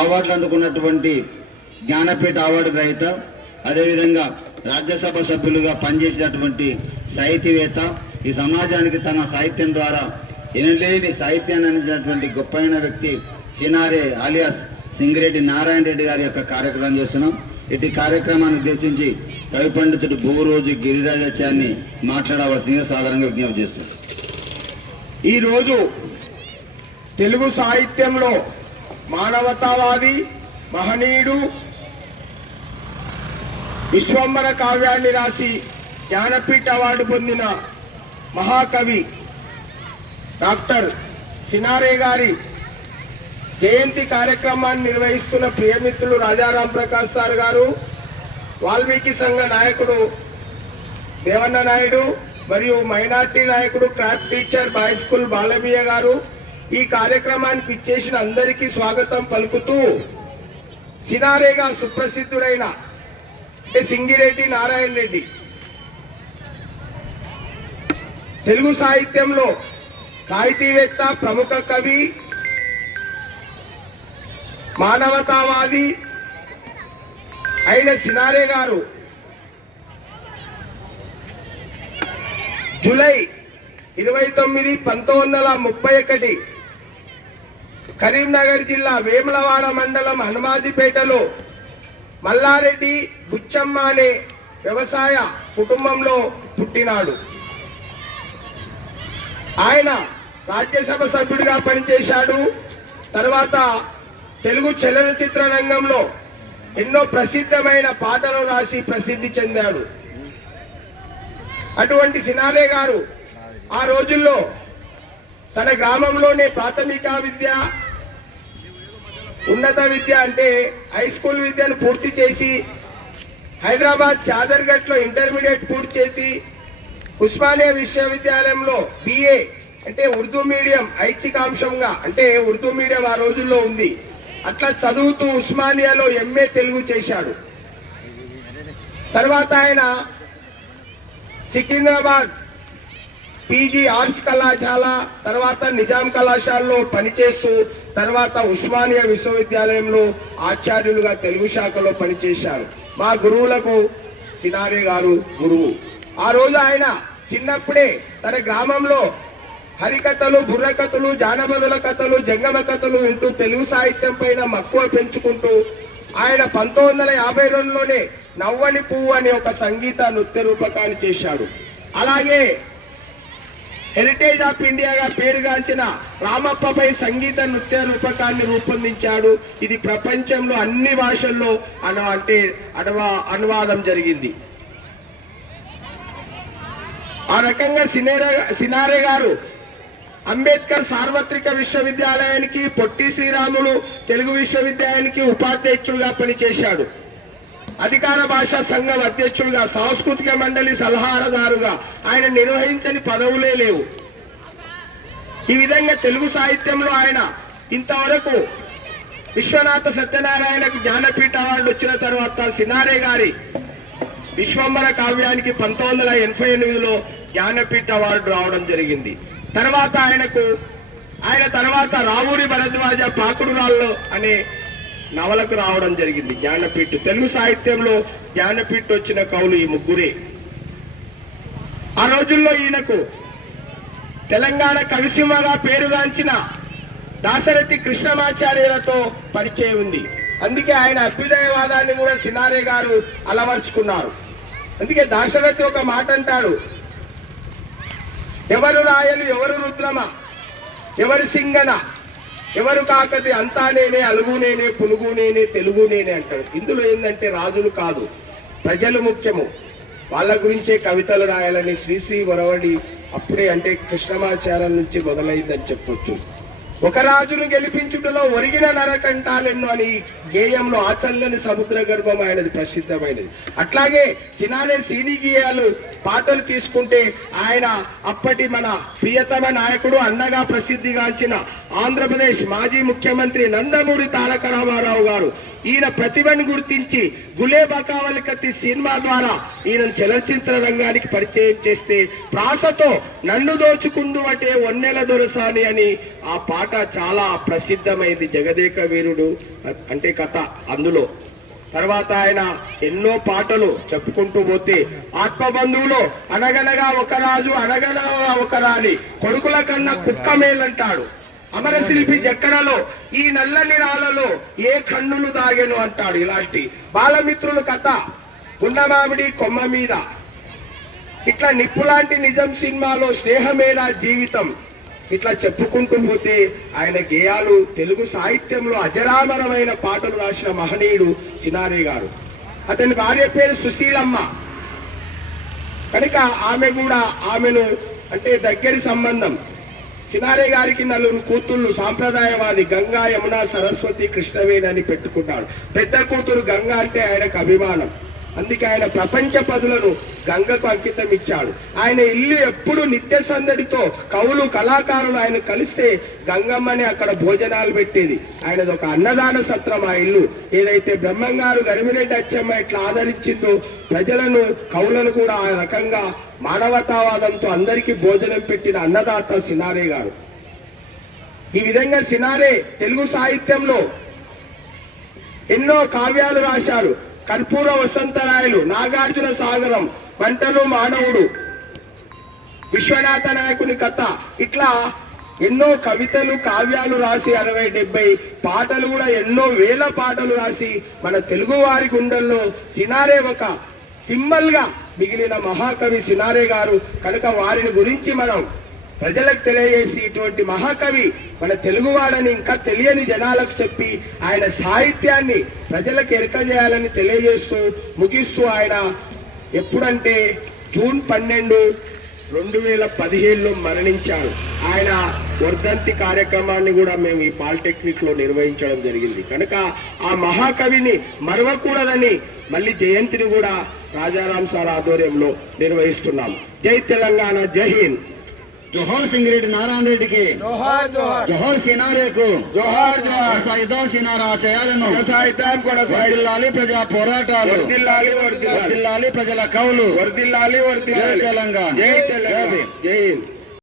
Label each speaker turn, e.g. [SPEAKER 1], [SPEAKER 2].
[SPEAKER 1] అవార్డులు అందుకున్నటువంటి జ్ఞానపీఠ అవార్డు గ్రహీత అదేవిధంగా రాజ్యసభ సభ్యులుగా పనిచేసినటువంటి సాహితీవేత్త ఈ సమాజానికి తన సాహిత్యం ద్వారా ఎనలేని సాహిత్యాన్ని అందించినటువంటి గొప్పైన వ్యక్తి సినారే ఆలియాస్ సింగిరెడ్డి నారాయణ రెడ్డి గారి యొక్క కార్యక్రమం చేస్తున్నాం. ఇటు కార్యక్రమాన్ని ఉద్దేశించి కవి పండితుడు భూరోజు గిరిరాజాచార్ని మాట్లాడవలసిందిగా సాధారణంగా విజ్ఞప్తి చేస్తున్నాం.
[SPEAKER 2] ఈరోజు తెలుగు సాహిత్యంలో మానవతావాది మహనీయుడు విశ్వంబర కావ్యాన్ని రాసి జ్ఞానపీఠ అవార్డు పొందిన మహాకవి డాక్టర్ సినారే గారి జయంతి కార్యక్రమాన్ని నిర్వహిస్తున్న ప్రియమిత్రులు రాజారాం ప్రకాష్ సార్ గారు వాల్మీకి సంఘ నాయకుడు దేవన్న నాయుడు మరియు మైనార్టీ నాయకుడు craft teacher boy school Balamiya గారు ఈ కార్యక్రమానికి ఇచ్చేసిన అందరికీ స్వాగతం పలుకుతూ సినారేగా సుప్రసిద్ధుడైన సింగిరెడ్డి నారాయణ రెడ్డి. తెలుగు సాహిత్యంలో సాహితీవేత్త ప్రముఖ కవి మానవతావాది అయిన సినారే గారు జూలై ఇరవై తొమ్మిది పంతొమ్మిది వందల ముప్పై ఒకటి కరీంనగర్ జిల్లా వేములవాడ మండలం హనుమాజిపేటలో మల్లారెడ్డి బుచ్చమ్మ అనే వ్యవసాయ కుటుంబంలో పుట్టినాడు. ఆయన రాజ్యసభ సభ్యుడిగా పనిచేశాడు. తర్వాత తెలుగు చలనచిత్ర రంగంలో ఎన్నో ప్రసిద్ధమైన పాటలు రాసి ప్రసిద్ధి చెందాడు. అటువంటి సినారే గారు ఆ రోజుల్లో తన గ్రామంలోనే ప్రాథమిక విద్య ఉన్నత విద్య అంటే హై స్కూల్ విద్యను పూర్తి చేసి హైదరాబాద్ చాదర్గట్లో ఇంటర్మీడియట్ పూర్తి చేసి ఉస్మానియా విశ్వవిద్యాలయంలో బిఏ అంటే ఉర్దూ మీడియం ఐచ్ఛికాంశంగా అంటే ఉర్దూ మీడియం ఆ రోజుల్లో ఉంది. అట్లా చదువుతూ ఉస్మానియాలో ఎంఏ తెలుగు చేశాడు. తర్వాత ఆయన సికింద్రాబాద్ పీజీ ఆర్ట్స్ కళాశాల తర్వాత నిజాం కళాశాలలో పనిచేస్తూ తర్వాత ఉస్మానియా విశ్వవిద్యాలయంలో ఆచార్యులుగా తెలుగు శాఖలో పనిచేశారు. మా గురువులకు సినారే గారు గురువు. ఆ రోజు ఆయన చిన్నప్పుడే తన గ్రామంలో హరికథలు బుర్రకథలు జానపదుల కథలు జంగమ కథలు వింటూ తెలుగు సాహిత్యం పైన మక్కువ పెంచుకుంటూ ఆయన పంతొమ్మిది వందల యాభై రెండులోనే నవ్వని పువ్వు అనే ఒక సంగీత నృత్య రూపకాన్ని చేశాడు. అలాగే హెరిటేజ్ ఆఫ్ ఇండియాగా పేరుగాంచిన రామప్పపై సంగీత నృత్య రూపకాన్ని రూపొందించాడు. ఇది ప్రపంచంలో అన్ని భాషల్లో అన అంటే అనువా అనువాదం జరిగింది. ఆ రకంగా సినేరే సినారే గారు అంబేద్కర్ సార్వత్రిక విశ్వవిద్యాలయానికి పొట్టి శ్రీరాములు తెలుగు విశ్వవిద్యాలయానికి ఉపాధ్యక్షుడుగా పనిచేశాడు. అధికార భాషా సంఘం అధ్యక్షుడిగా సాంస్కృతిక మండలి సలహాదారుగా ఆయన నిర్వహించని పదవులే లేవు. ఈ విధంగా తెలుగు సాహిత్యంలో ఆయన ఇంతవరకు విశ్వనాథ సత్యనారాయణకు జ్ఞానపీఠ అవార్డు వచ్చిన తర్వాత సినారే గారి విశ్వంబర కావ్యానికి పంతొమ్మిది వందల ఎనభై ఎనిమిదిలో జ్ఞానపీఠ అవార్డు రావడం జరిగింది. తర్వాత ఆయనకు ఆయన తర్వాత రావూరి భరద్వాజ పాకుడురాళ్ళు అనే నవలకు రావడం జరిగింది జ్ఞానపీఠ. తెలుగు సాహిత్యంలో జ్ఞానపీఠ వచ్చిన కవులు ఈ ముగ్గురే. ఆ రోజుల్లో ఈయనకు తెలంగాణ కవిసింహగా పేరుగాంచిన దాశరథి కృష్ణమాచార్యులతో పరిచయం ఉంది. అందుకే ఆయన అభ్యుదయవాదాన్ని కూడా సినారే గారు అలవర్చుకున్నారు. అందుకే దాశరథి ఒక మాట అంటాడు ఎవరు రాయలు ఎవరు రుద్రమ ఎవరు సింగన ఎవరు కాకది అంతా నేనే అలుగు నేనే పులుగు నేనే తెలుగు నేనే అంటాడు ఇందులో ఏంటంటే రాజులు కాదు ప్రజలు ముఖ్యము. వాళ్ళ గురించే కవితలు రాయాలని శ్రీశ్రీ వరవడి అప్పుడే అంటే కృష్ణమాచార్యం నుంచి మొదలైందని చెప్పొచ్చు. ఒక రాజును గెలిపించుటలో ఒరిగిన నరకంటాలెన్నో అని గేయంలో ఆచల్లని సముద్ర గర్భం ఆయనది ప్రసిద్ధమైనది. అట్లాగే చినానే సీని గేయాలు పాటలు తీసుకుంటే ఆయన అప్పటి మన ప్రియతమ నాయకుడు అన్నగా ప్రసిద్ధిగాంచిన ఆంధ్రప్రదేశ్ మాజీ ముఖ్యమంత్రి నందమూరి తారక రామారావు గారు. ఈయన ప్రతిభను గుర్తించి గులే బకావలి కత్తి సినిమా ద్వారా ఈయన చలనచిత్ర రంగానికి పరిచయం చేస్తే ప్రాసతో నన్ను దోచుకుందు అంటే ఒన్నెల దొరసాని అని ఆ పాట చాలా ప్రసిద్ధమైంది జగదేక వీరుడు అంటే కథ అందులో. తర్వాత ఆయన ఎన్నో పాటలు చెప్పుకుంటూ పోతే ఆత్మబంధువులో అనగనగా ఒక రాజు అనగనగా ఒక రాణి కొడుకుల కన్నా కుక్క మేలంటాడు. అమరశిల్పి జక్కడలో ఈ నల్లని రాళ్ళలో ఏ కన్నులు దాగెను అంటాడు. ఇలాంటి బాలమిత్రుల కథ గుండమామిడి కొమ్మ మీద. ఇట్లా నిప్పులాంటి నిజం సినిమాలో స్నేహమేనా జీవితం? ఇట్లా చెప్పుకుంటూ పోతే ఆయన గేయాలు తెలుగు సాహిత్యంలో అజరామరమైన పాటలు రాసిన మహనీయుడు సినారే గారు. అతని భార్య పేరు సుశీలమ్మ. కనుక ఆమె కూడా ఆమెను అంటే దగ్గరి సంబంధం. సినారే గారికి నలుగురు కూతుళ్ళు సాంప్రదాయవాది గంగా యమున సరస్వతి కృష్ణవేణి అని పెట్టుకున్నాడు. పెద్ద కూతురు గంగా అంటే ఆయనకు అభిమానం. అందుకే ఆయన ప్రపంచ పదులను గంగకు అంకితం ఇచ్చాడు. ఆయన ఇల్లు ఎప్పుడు నిత్య సందడితో కవులు కళాకారులు ఆయన కలిస్తే గంగమ్మని అక్కడ భోజనాలు పెట్టేది. ఆయనది ఒక అన్నదాన సత్రం ఆ ఇల్లు. ఏదైతే బ్రహ్మంగారు గరిమిరెడ్డి అచ్చమ్మ ఇట్లా ఆదరించిందో ప్రజలను కవులను కూడా ఆ రకంగా మానవతావాదంతో అందరికీ భోజనం పెట్టిన అన్నదాత సినారే గారు. ఈ విధంగా సినారే తెలుగు సాహిత్యంలో ఎన్నో కావ్యాలు రాశారు. కర్పూర వసంతరాయలు నాగార్జున సాగరం పంటలు మానవుడు విశ్వనాథ నాయకుని కథ. ఇట్లా ఎన్నో కవితలు కావ్యాలు రాసి అరవై డెబ్బై పాటలు కూడా ఎన్నో వేల పాటలు రాసి మన తెలుగువారి గుండెల్లో సినారే ఒక సింబల్గా మిగిలిన మహాకవి సినారే గారు కనుక వారిని గురించి మనం ప్రజలకు తెలియజేసి ఇటువంటి మహాకవి మన తెలుగువాడని ఇంకా తెలియని జనాలకు చెప్పి ఆయన సాహిత్యాన్ని ప్రజలకు ఎరకజేయాలని తెలియజేస్తూ ముగిస్తూ ఆయన ఎప్పుడంటే జూన్ పన్నెండు రెండు వేల పదిహేడులో మరణించారు. ఆయన వర్ధంతి కార్యక్రమాన్ని కూడా మేము ఈ పాలిటెక్నిక్లో నిర్వహించడం జరిగింది. కనుక ఆ మహాకవిని మరవకూడదని మళ్ళీ జయంతిని కూడా రాజారాం సార్ ఆధ్వర్యంలో నిర్వహిస్తున్నాం జై తెలంగాణ జై హింద్.
[SPEAKER 1] జోహార్ సింగిరెడ్డి నారాయణ రెడ్డికి.
[SPEAKER 2] జోహార్
[SPEAKER 1] సినారేకు.
[SPEAKER 2] జోహార్ జోహార్.
[SPEAKER 1] కొనసాగిద్దాం సినార ఆశయాలను. వర్ధిల్లాలి ప్రజా పోరాటాలు.
[SPEAKER 2] వర్దిల్లాలి వర్దిల్లాలి.
[SPEAKER 1] ప్రజల కవులు
[SPEAKER 2] వర్దిల్లాలి వర్దిల్లాలి.
[SPEAKER 1] జై తెలంగాణ.
[SPEAKER 2] జై
[SPEAKER 1] జై